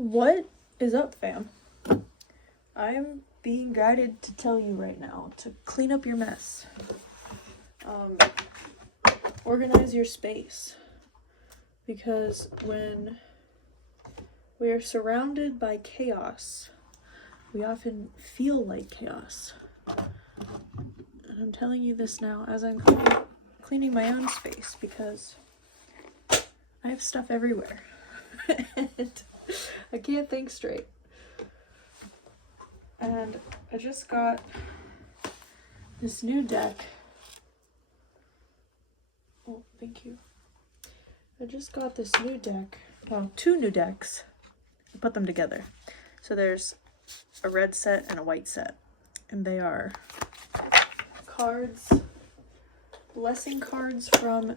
What is up, fam? I'm being guided to tell you right now to clean up your mess. Organize your space. Because when we are surrounded by chaos, we often feel like chaos. And I'm telling you this now as I'm cleaning my own space, because I have stuff everywhere. And I can't think straight. And I just got this new deck. Oh, thank you. I just got this new deck. Well, two new decks. I put them together. So there's a red set and a white set. And they are cards, blessing cards from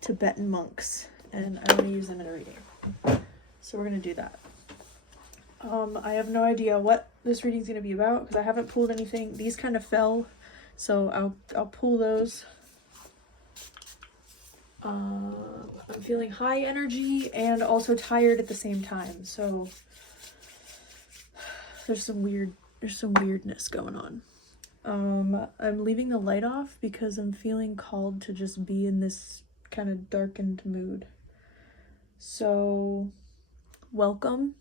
Tibetan monks. And I want to use them in a reading. So we're going to do that. I have no idea what this reading is going to be about because I haven't pulled anything. These kind of fell, so I'll pull those. I'm feeling high energy and also tired at the same time, so there's some weirdness going on. I'm leaving the light off because I'm feeling called to just be in this kind of darkened mood. So welcome.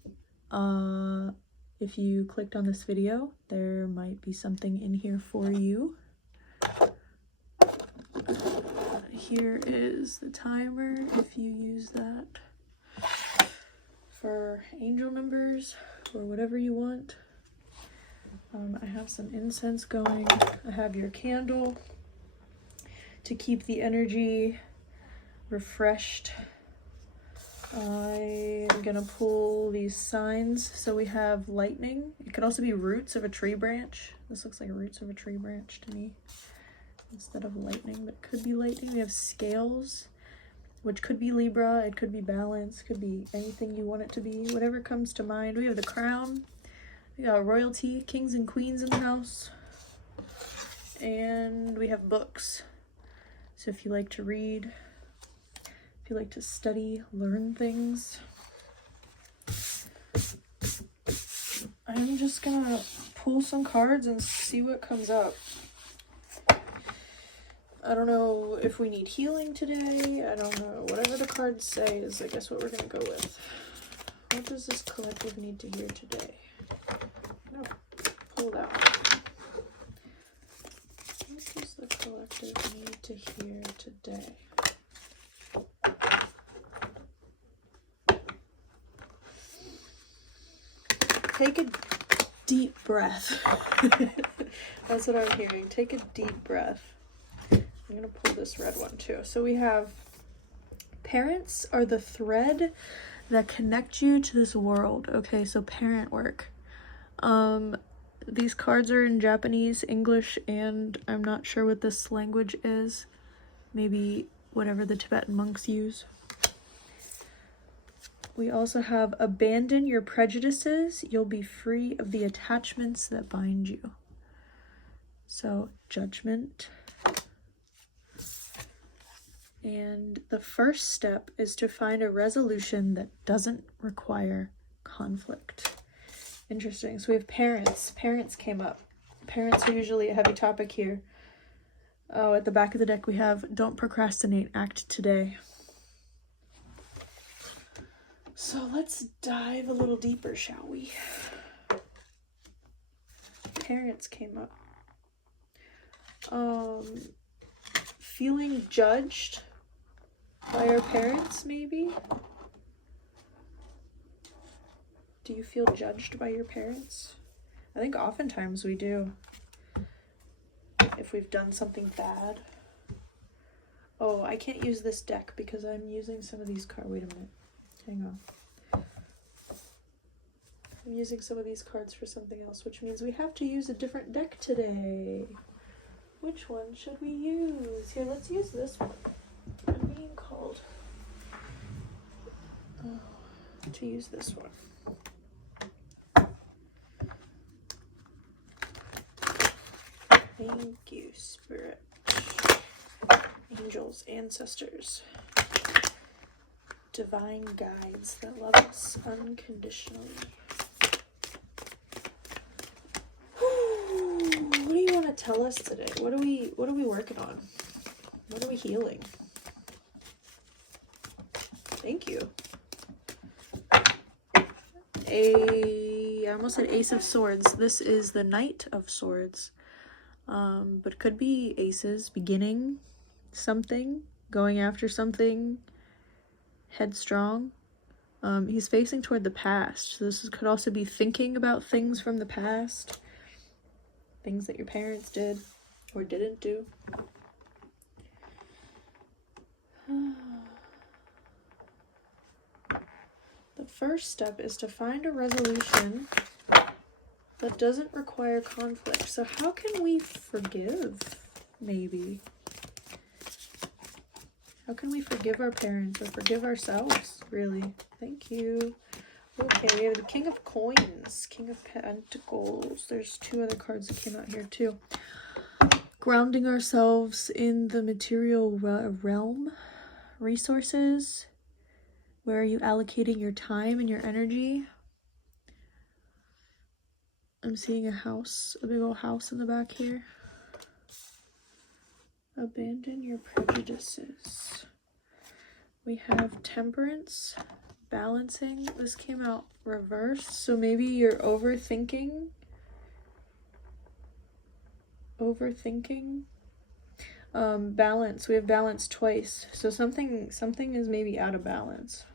If you clicked on this video, there might be something in here for you. Here is the timer if you use that for angel numbers or whatever you want. I have some incense going. I have your candle to keep the energy refreshed. I'm gonna pull these signs. So we have lightning. It could also be roots of a tree branch. This looks like roots of a tree branch to me instead of lightning, but it could be lightning. We have scales, which could be Libra. It could be balance. Could be anything you want it to be. Whatever comes to mind. We have the crown. We got royalty, kings and queens in the house. And we have books. So if you like to read, if you like to study, learn things. I'm just gonna pull some cards and see what comes up. I don't know if we need healing today. I don't know. Whatever the cards say is, I guess, what we're gonna go with. What does this collective need to hear today? No, pull that one. What does the collective need to hear today? Take a deep breath. That's what I'm hearing. Take a deep breath. I'm going to pull this red one too. So we have parents are the thread that connect you to this world. Okay, so parent work. These cards are in Japanese, English, and I'm not sure what this language is. Maybe whatever the Tibetan monks use. We also have abandon your prejudices. You'll be free of the attachments that bind you. So judgment. And the first step is to find a resolution that doesn't require conflict. Interesting. So we have parents. Parents came up. Parents are usually a heavy topic here. Oh, at the back of the deck we have don't procrastinate, act today. So let's dive a little deeper, shall we? Parents came up. Feeling judged by our parents, maybe? Do you feel judged by your parents? I think oftentimes we do. If we've done something bad. Oh, I can't use this deck because I'm using some of these cards. Wait a minute. Hang on. I'm using some of these cards for something else, which means we have to use a different deck today. Which one should we use? Here, let's use this one. I'm being called to use this one. Thank you, Spirit. Angels, ancestors. divine guides that love us unconditionally. What do you want to tell us today? What are we working on? What are we healing? Thank you. I almost said Ace of Swords. This is the Knight of Swords. But could be aces, beginning something, going after something, headstrong. He's facing toward the past. So this could also be thinking about things from the past, things that your parents did or didn't do. The first step is to find a resolution that doesn't require conflict. So how can we forgive, maybe? How can we forgive our parents or forgive ourselves, really? Thank you. Okay, we have the King of Coins, King of Pentacles. There's two other cards that came out here too. Grounding ourselves in the material realm, resources. Where are you allocating your time and your energy? I'm seeing a house, a big old house in the back here. Abandon your prejudices. We have Temperance, balancing. This came out reversed, so maybe you're overthinking. Balance. We have balance twice, so something is maybe out of balance.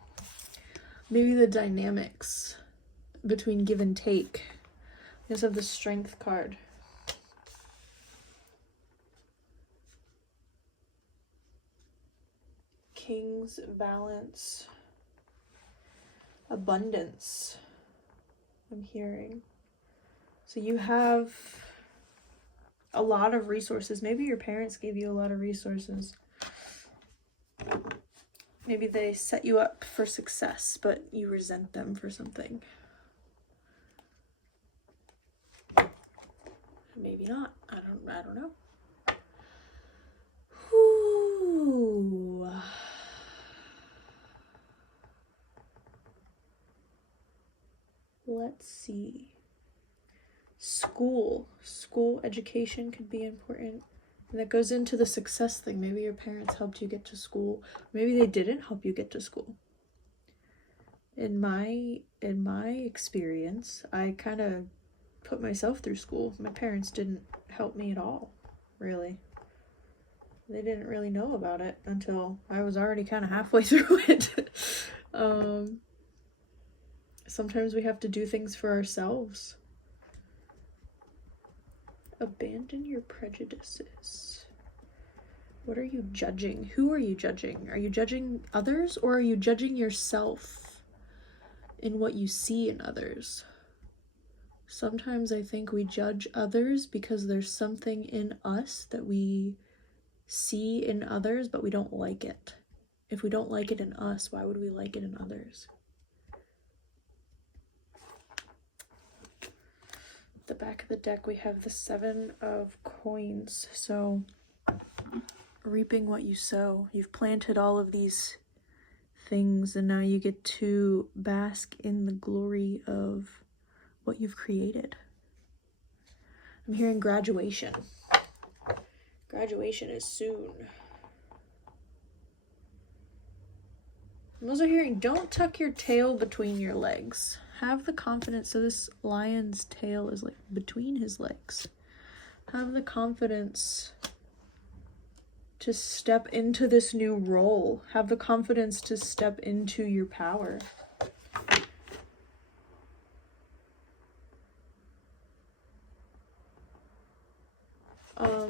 Maybe the dynamics between give and take. We also have the Strength card. King's balance. Abundance, I'm hearing. So you have a lot of resources. Maybe your parents gave you a lot of resources. Maybe they set you up for success, but you resent them for something. Maybe not. I don't know. Whew. Let's see. School education could be important. And that goes into the success thing. Maybe your parents helped you get to school. Maybe they didn't help you get to school. In my experience, I kind of put myself through school. My parents didn't help me at all, really. They didn't really know about it until I was already kind of halfway through it. Sometimes we have to do things for ourselves. Abandon your prejudices. What are you judging? Who are you judging? Are you judging others, or are you judging yourself in what you see in others? Sometimes I think we judge others because there's something in us that we see in others, but we don't like it. If we don't like it in us, why would we like it in others? The back of the deck, we have the Seven of Coins. So reaping what you sow. You've planted all of these things, and now you get to bask in the glory of what you've created. I'm hearing graduation. Graduation is soon. I'm also hearing don't tuck your tail between your legs. Have the confidence. So this lion's tail is like between his legs. Have the confidence to step into this new role. Have the confidence to step into your power.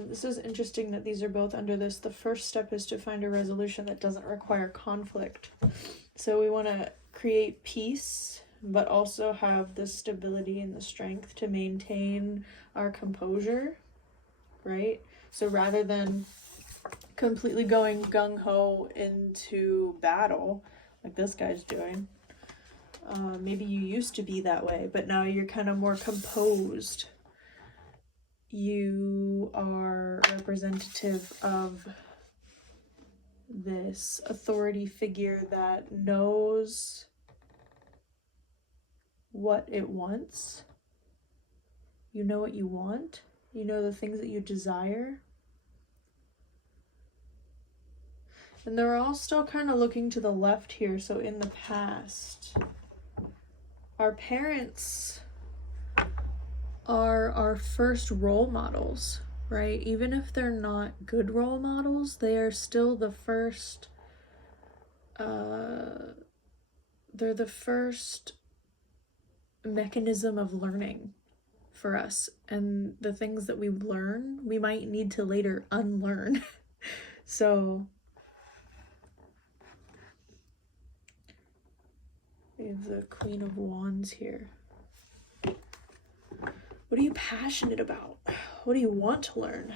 This is interesting that these are both under this. The first step is to find a resolution that doesn't require conflict. So we want to create peace, but also have the stability and the strength to maintain our composure, right? So rather than completely going gung-ho into battle, like this guy's doing, maybe you used to be that way, but now you're kind of more composed. You are representative of this authority figure that knows what it wants. You know what you want. You know the things that you desire. And they're all still kind of looking to the left here. So in the past, our parents are our first role models, right? Even if they're not good role models, they are still the first, they're the first mechanism of learning for us. And the things that we learn, we might need to later unlearn. So we have the Queen of Wands here. What are you passionate about? What do you want to learn?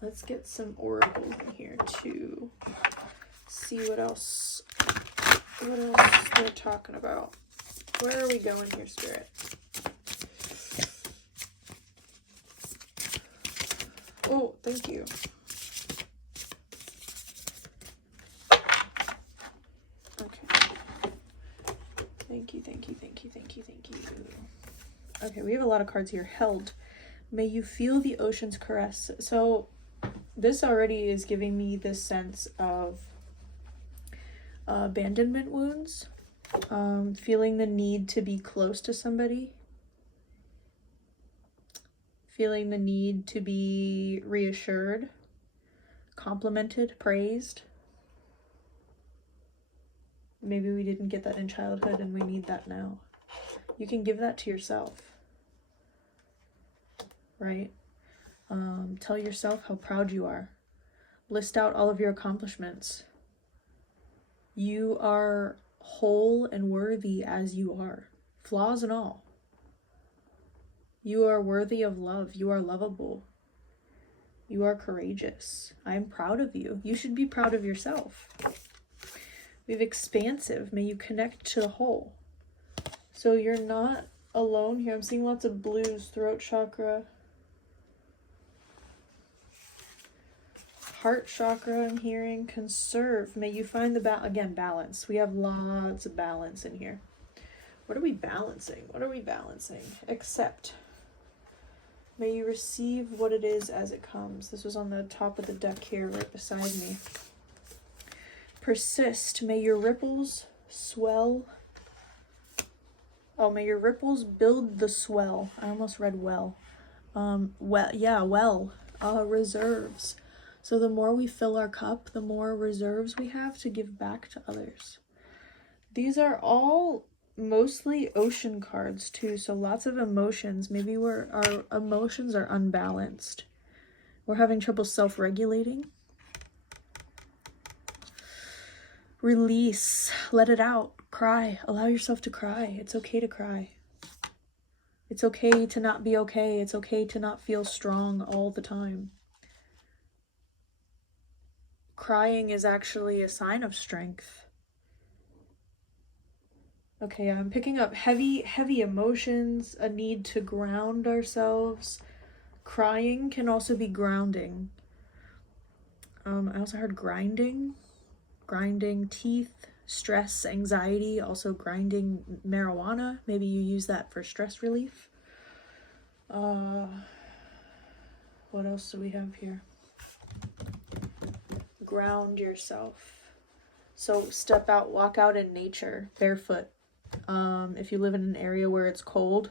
Let's get some oracles in here to see what else they're talking about. Where are we going here, Spirit? Oh, thank you. Okay. Thank you, thank you, thank you, thank you, thank you. Okay, we have a lot of cards here. Held. May you feel the ocean's caress. So this already is giving me this sense of abandonment wounds. Feeling the need to be close to somebody. Feeling the need to be reassured, complimented, praised. Maybe we didn't get that in childhood and we need that now. You can give that to yourself, right? Tell yourself how proud you are. List out all of your accomplishments. You are whole and worthy as you are, flaws and all. You are worthy of love. You are lovable. You are courageous. I am proud of you. You should be proud of yourself. We have expansive. May you connect to the whole. So you're not alone here. I'm seeing lots of blues. Throat chakra. Heart chakra I'm hearing. Conserve. May you find the balance. We have lots of balance in here. What are we balancing? What are we balancing? Accept. May you receive what it is as it comes. This was on the top of the deck here, right beside me. Persist. May your ripples swell. Oh, may your ripples build the swell. I almost read well. Reserves. So the more we fill our cup, the more reserves we have to give back to others. These are all mostly ocean cards too, so lots of emotions. Maybe our emotions are unbalanced. We're having trouble self-regulating. Release. Let it out. Cry. Allow yourself to cry. It's okay to cry. It's okay to not be okay. It's okay to not feel strong all the time. Crying is actually a sign of strength. Okay, I'm picking up heavy emotions, a need to ground ourselves. Crying can also be grounding. I also heard grinding teeth, stress, anxiety, also grinding marijuana. Maybe you use that for stress relief. What else do we have here? Ground yourself. So step out, walk out in nature, barefoot. If you live in an area where it's cold,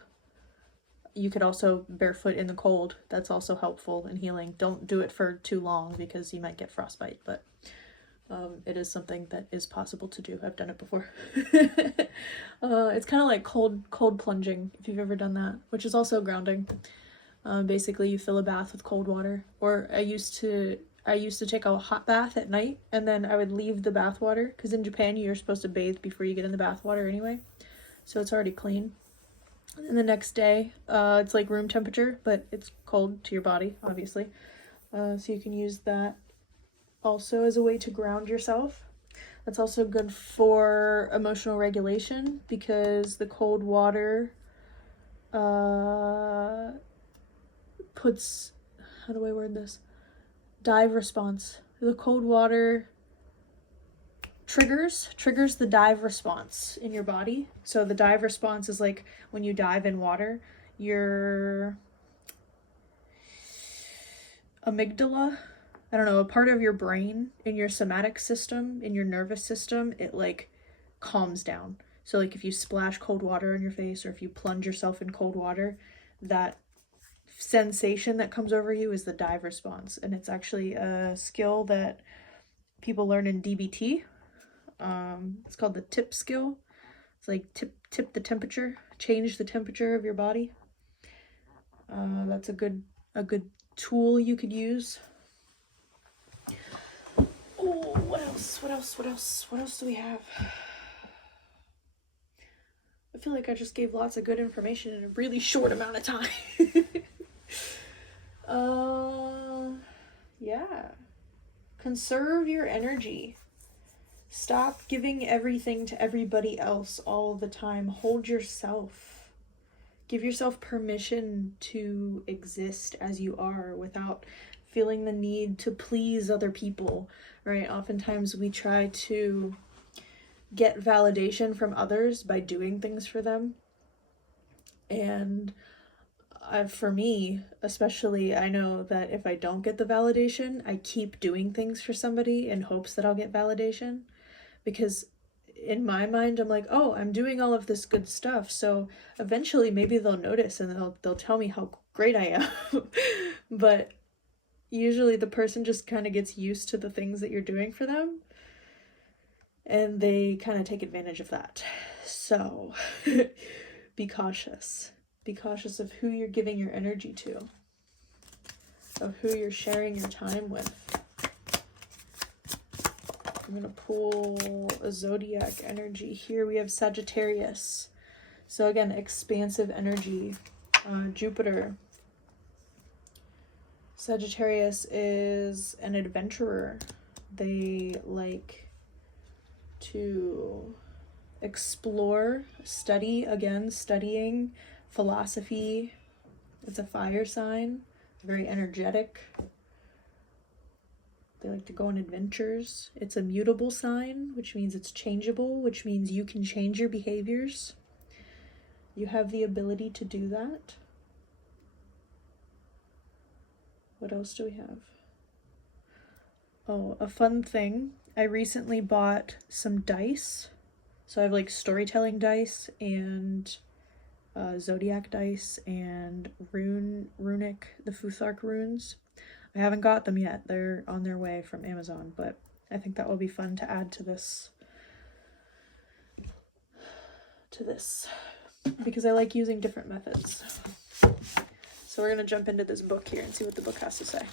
you could also barefoot in the cold. That's also helpful in healing. Don't do it for too long because you might get frostbite, but it is something that is possible to do. I've done it before. It's kind of like cold plunging, if you've ever done that, which is also grounding. Basically, you fill a bath with cold water, or I used to take a hot bath at night, and then I would leave the bath water, because in Japan you're supposed to bathe before you get in the bath water anyway, so it's already clean. And the next day, it's like room temperature, but it's cold to your body, obviously. So you can use that also as a way to ground yourself. That's also good for emotional regulation, because the cold water puts, how do I word this? Dive response. the cold water triggers the dive response in your body. So the dive response is like when you dive in water, your amygdala, I don't know, a part of your brain in your somatic system, in your nervous system, it like calms down. So like if you splash cold water on your face or if you plunge yourself in cold water, that sensation that comes over you is the dive response. And it's actually a skill that people learn in DBT. It's called the tip skill. It's like tip the temperature, change the temperature of your body. That's a good tool you could use. Oh, what else do we have? I feel like I just gave lots of good information in a really short amount of time. Yeah. Conserve your energy. Stop giving everything to everybody else all the time. Hold yourself. Give yourself permission to exist as you are without feeling the need to please other people, right? Oftentimes we try to get validation from others by doing things for them. And for me, especially, I know that if I don't get the validation, I keep doing things for somebody in hopes that I'll get validation. Because in my mind, I'm like, oh, I'm doing all of this good stuff. So eventually maybe they'll notice and they'll tell me how great I am. But usually the person just kind of gets used to the things that you're doing for them. And they kind of take advantage of that. So be cautious. Be cautious of who you're giving your energy to. Of who you're sharing your time with. I'm going to pull a zodiac energy. Here we have Sagittarius. So again, expansive energy. Jupiter. Sagittarius is an adventurer. They like to explore, studying philosophy. It's a fire sign, very energetic. They like to go on adventures. It's a mutable sign, which means it's changeable, which means you can change your behaviors. You have the ability to do that. What else do we have? Oh, a fun thing. I recently bought some dice. So I have like storytelling dice and zodiac dice and runic, the Futhark runes. I haven't got them yet. They're on their way from Amazon, but I think that will be fun to add to this. Because I like using different methods. So we're going to jump into this book here and see what the book has to say.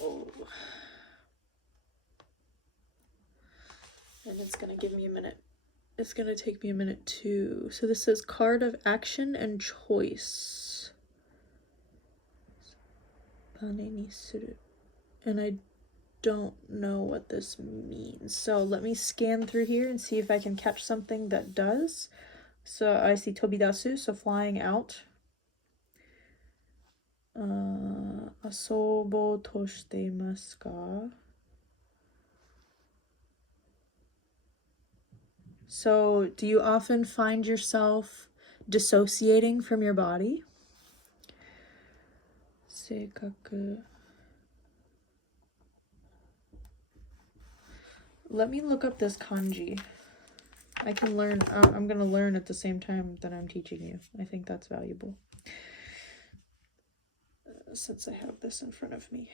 Oh. And it's going to give me a minute. It's going to take me a minute too. So this says card of action and choice. And I don't know what this means. So let me scan through here and see if I can catch something that does. So I see tobidasu, so flying out. Asobo toshitemasu ka? So do you often find yourself dissociating from your body? Seikaku. Let me look up this kanji. I can learn. I'm going to learn at the same time that I'm teaching you. I think that's valuable. Since I have this in front of me.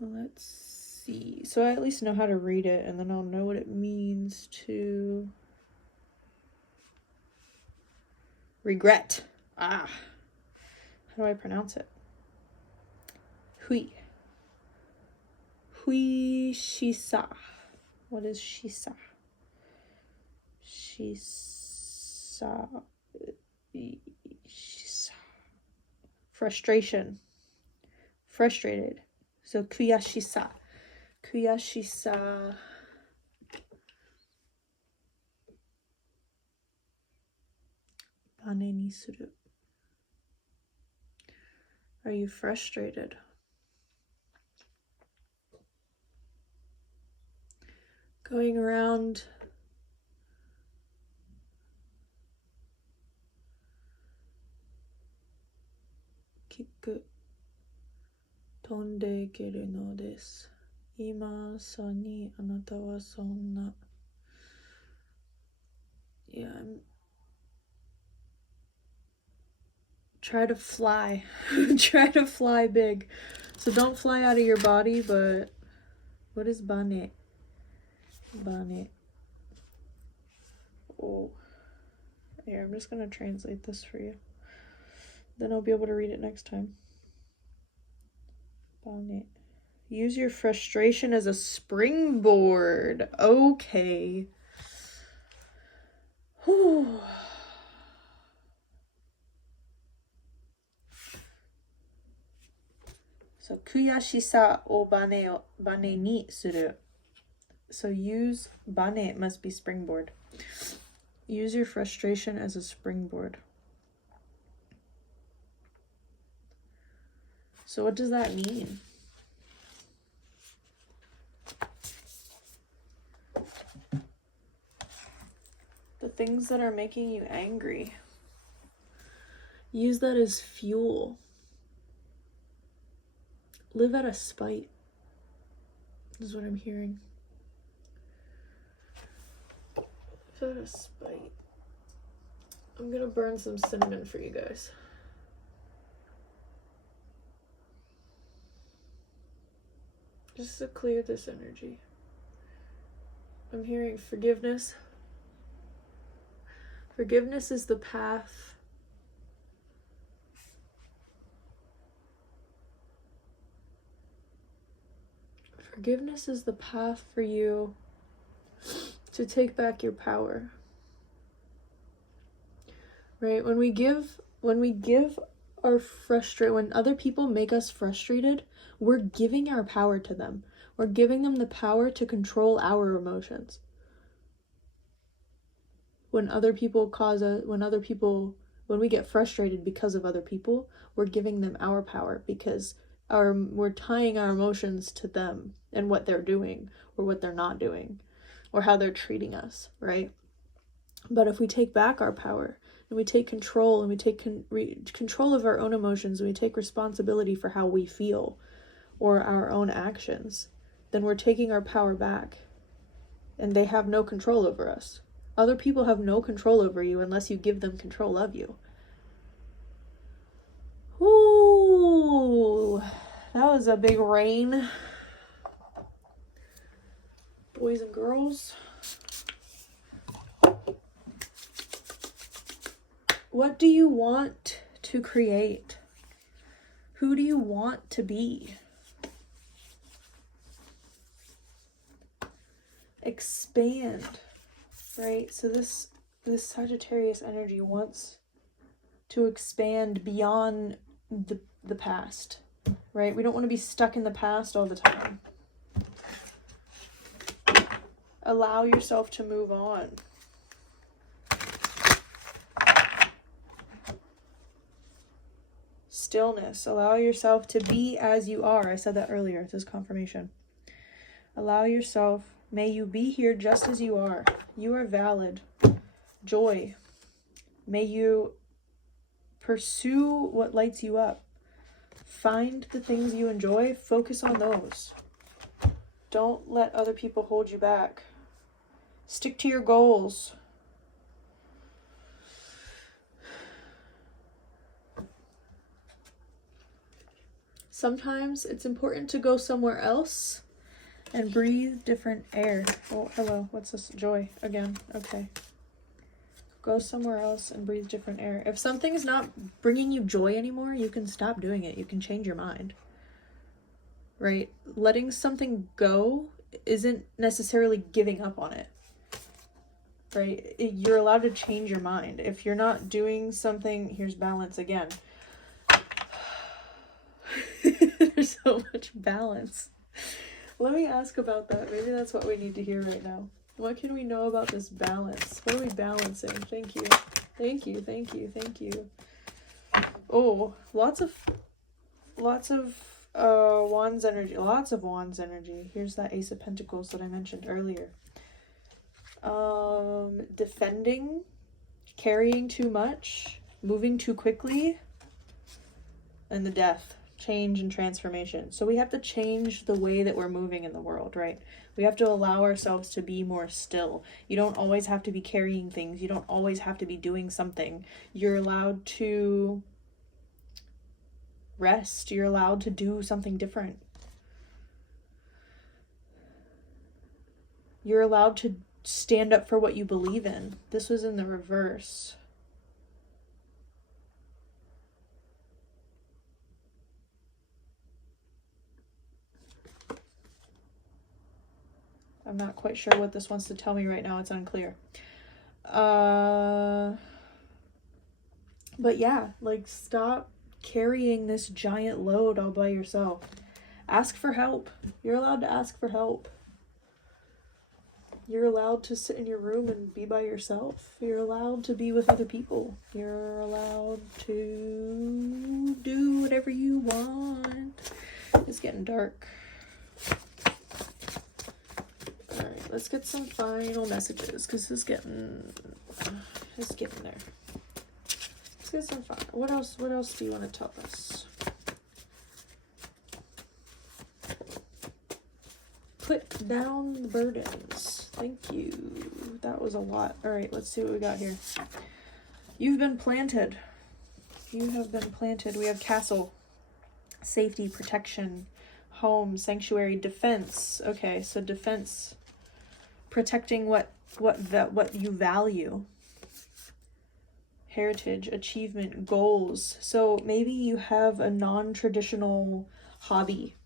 Let's see. So I at least know how to read it, and then I'll know what it means to regret. How do I pronounce it? Hui. Hui shisa. What is shisa? Shisa. Frustration. Frustrated. So kuyashisa. Kuyashisa. bane ni suru. Are you frustrated? Going around kiku tonde keru no desu. Ima sa ni anata wa sonna. Yeah, try to fly. Try to fly big. So don't fly out of your body, but what is bane? Bane. Oh. Here, I'm just gonna translate this for you. Then I'll be able to read it next time. Bane. Use your frustration as a springboard. Okay. Whew. So, kuyashisa o bane ni suru. So use bane, it must be springboard. Use your frustration as a springboard. So what does that mean? The things that are making you angry, use that as fuel. Live out of spite, is what I'm hearing. Live out of spite. I'm gonna burn some cinnamon for you guys. Just to clear this energy. I'm hearing forgiveness. Forgiveness is the path. Forgiveness is the path for you to take back your power. Right? When we give our when other people make us frustrated, we're giving our power to them. We're giving them the power to control our emotions. When we get frustrated because of other people, we're giving them our power because we're tying our emotions to them and what they're doing or what they're not doing or how they're treating us, right? But if we take back our power and we take control and we take control of our own emotions and we take responsibility for how we feel or our own actions, then we're taking our power back and they have no control over us. Other people have no control over you unless you give them control of you. Ooh, that was a big rain. Boys and girls. What do you want to create? Who do you want to be? Expand, right? So this Sagittarius energy wants to expand beyond the past, right? We don't want to be stuck in the past all the time. Allow yourself to move on. Stillness. Allow yourself to be as you are. I said that earlier. This is confirmation. Allow yourself. May you be here just as you are. You are valid. Joy. May you pursue what lights you up. Find the things you enjoy. Focus on those. Don't let other people hold you back. Stick to your goals. Sometimes it's important to go somewhere else and breathe different air. Oh, hello. What's this? Joy again. Okay. Go somewhere else and breathe different air. If something's not bringing you joy anymore, you can stop doing it. You can change your mind. Right? Letting something go isn't necessarily giving up on it. Right? You're allowed to change your mind. If you're not doing something, here's balance again. There's so much balance. Let me ask about that. Maybe that's what we need to hear right now. What can we know about this balance? What are we balancing? Thank you. Thank you, thank you, thank you. Oh, lots of wands energy. Lots of wands energy. Here's that Ace of Pentacles that I mentioned earlier. Defending, carrying too much, moving too quickly, and the Death. Change and transformation. So we have to change the way that we're moving in the world, right? We have to allow ourselves to be more still. You don't always have to be carrying things. You don't always have to be doing something. You're allowed to rest. You're allowed to do something different. You're allowed to stand up for what you believe in. This was in the reverse. I'm not quite sure what this wants to tell me right now. It's unclear. But yeah, like, stop carrying this giant load all by yourself. Ask for help. You're allowed to ask for help. You're allowed to sit in your room and be by yourself. You're allowed to be with other people. You're allowed to do whatever you want. It's getting dark. Alright, let's get some final messages, because it's getting there. Let's get some fun. What else do you want to tell us? Put down the burdens. Thank you. That was a lot. Alright, let's see what we got here. You've been planted. You have been planted. We have castle, safety, protection, home, sanctuary, defense. Okay, so defense, protecting what you value. Heritage, achievement, goals. So maybe you have a non-traditional hobby.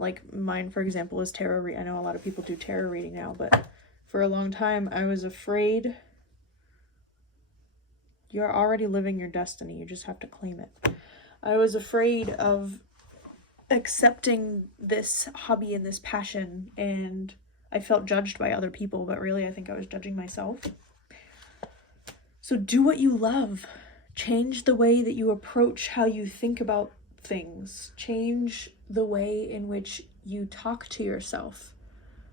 Like mine, for example, is tarot reading. I know a lot of people do tarot reading now, but for a long time I was afraid. You're already living your destiny. You just have to claim it. I was afraid of accepting this hobby and this passion, and I felt judged by other people, but really I think I was judging myself. So do what you love. Change the way that you approach how you think about things. Change the way in which you talk to yourself,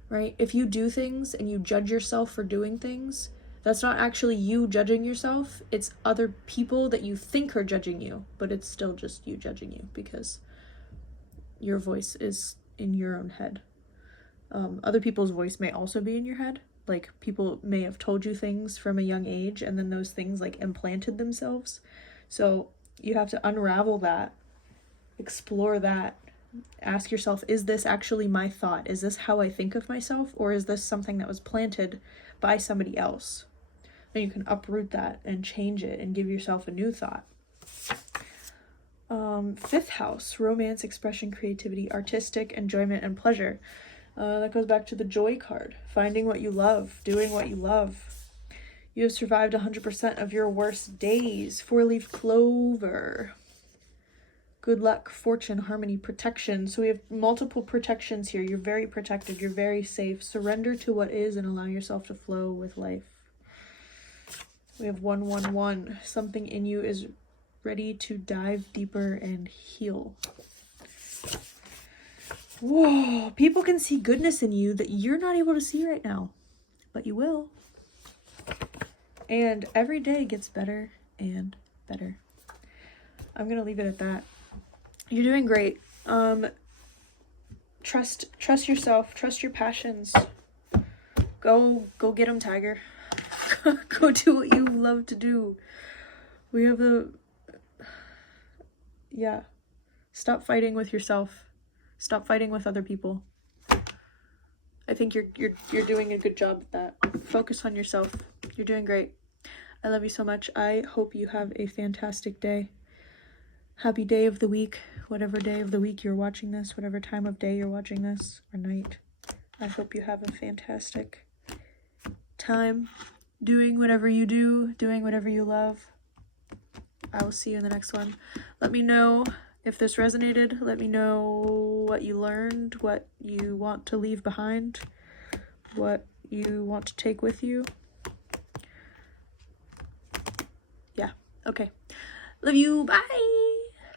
right? If you do things and you judge yourself for doing things, that's not actually you judging yourself. It's other people that you think are judging you, but it's still just you judging you, because your voice is in your own head. Other people's voice may also be in your head. Like, people may have told you things from a young age, and then those things like implanted themselves. So you have to unravel that, explore that, ask yourself, is this actually my thought? Is this how I think of myself? Or is this something that was planted by somebody else? Then you can uproot that and change it and give yourself a new thought. Fifth house, romance, expression, creativity, artistic, enjoyment, and pleasure. That goes back to the joy card. Finding what you love, doing what you love. You have survived 100% of your worst days. 4-leaf clover. Good luck, fortune, harmony, protection. So we have multiple protections here. You're very protected. You're very safe. Surrender to what is and allow yourself to flow with life. We have 111. Something in you is ready to dive deeper and heal. Whoa, people can see goodness in you that you're not able to see right now, but you will. And every day gets better and better. I'm gonna leave it at that. You're doing great. Trust yourself. Trust your passions. Go get them, Tiger. Go do what you love to do. We have stop fighting with yourself. Stop fighting with other people. I think you're doing a good job at that. Focus on yourself. You're doing great. I love you so much. I hope you have a fantastic day. Happy day of the week, whatever day of the week you're watching this, whatever time of day you're watching this, or night. I hope you have a fantastic time doing whatever you do, doing whatever you love. I will see you in the next one. Let me know if this resonated. Let me know what you learned, what you want to leave behind, what you want to take with you. Okay. Love you. Bye.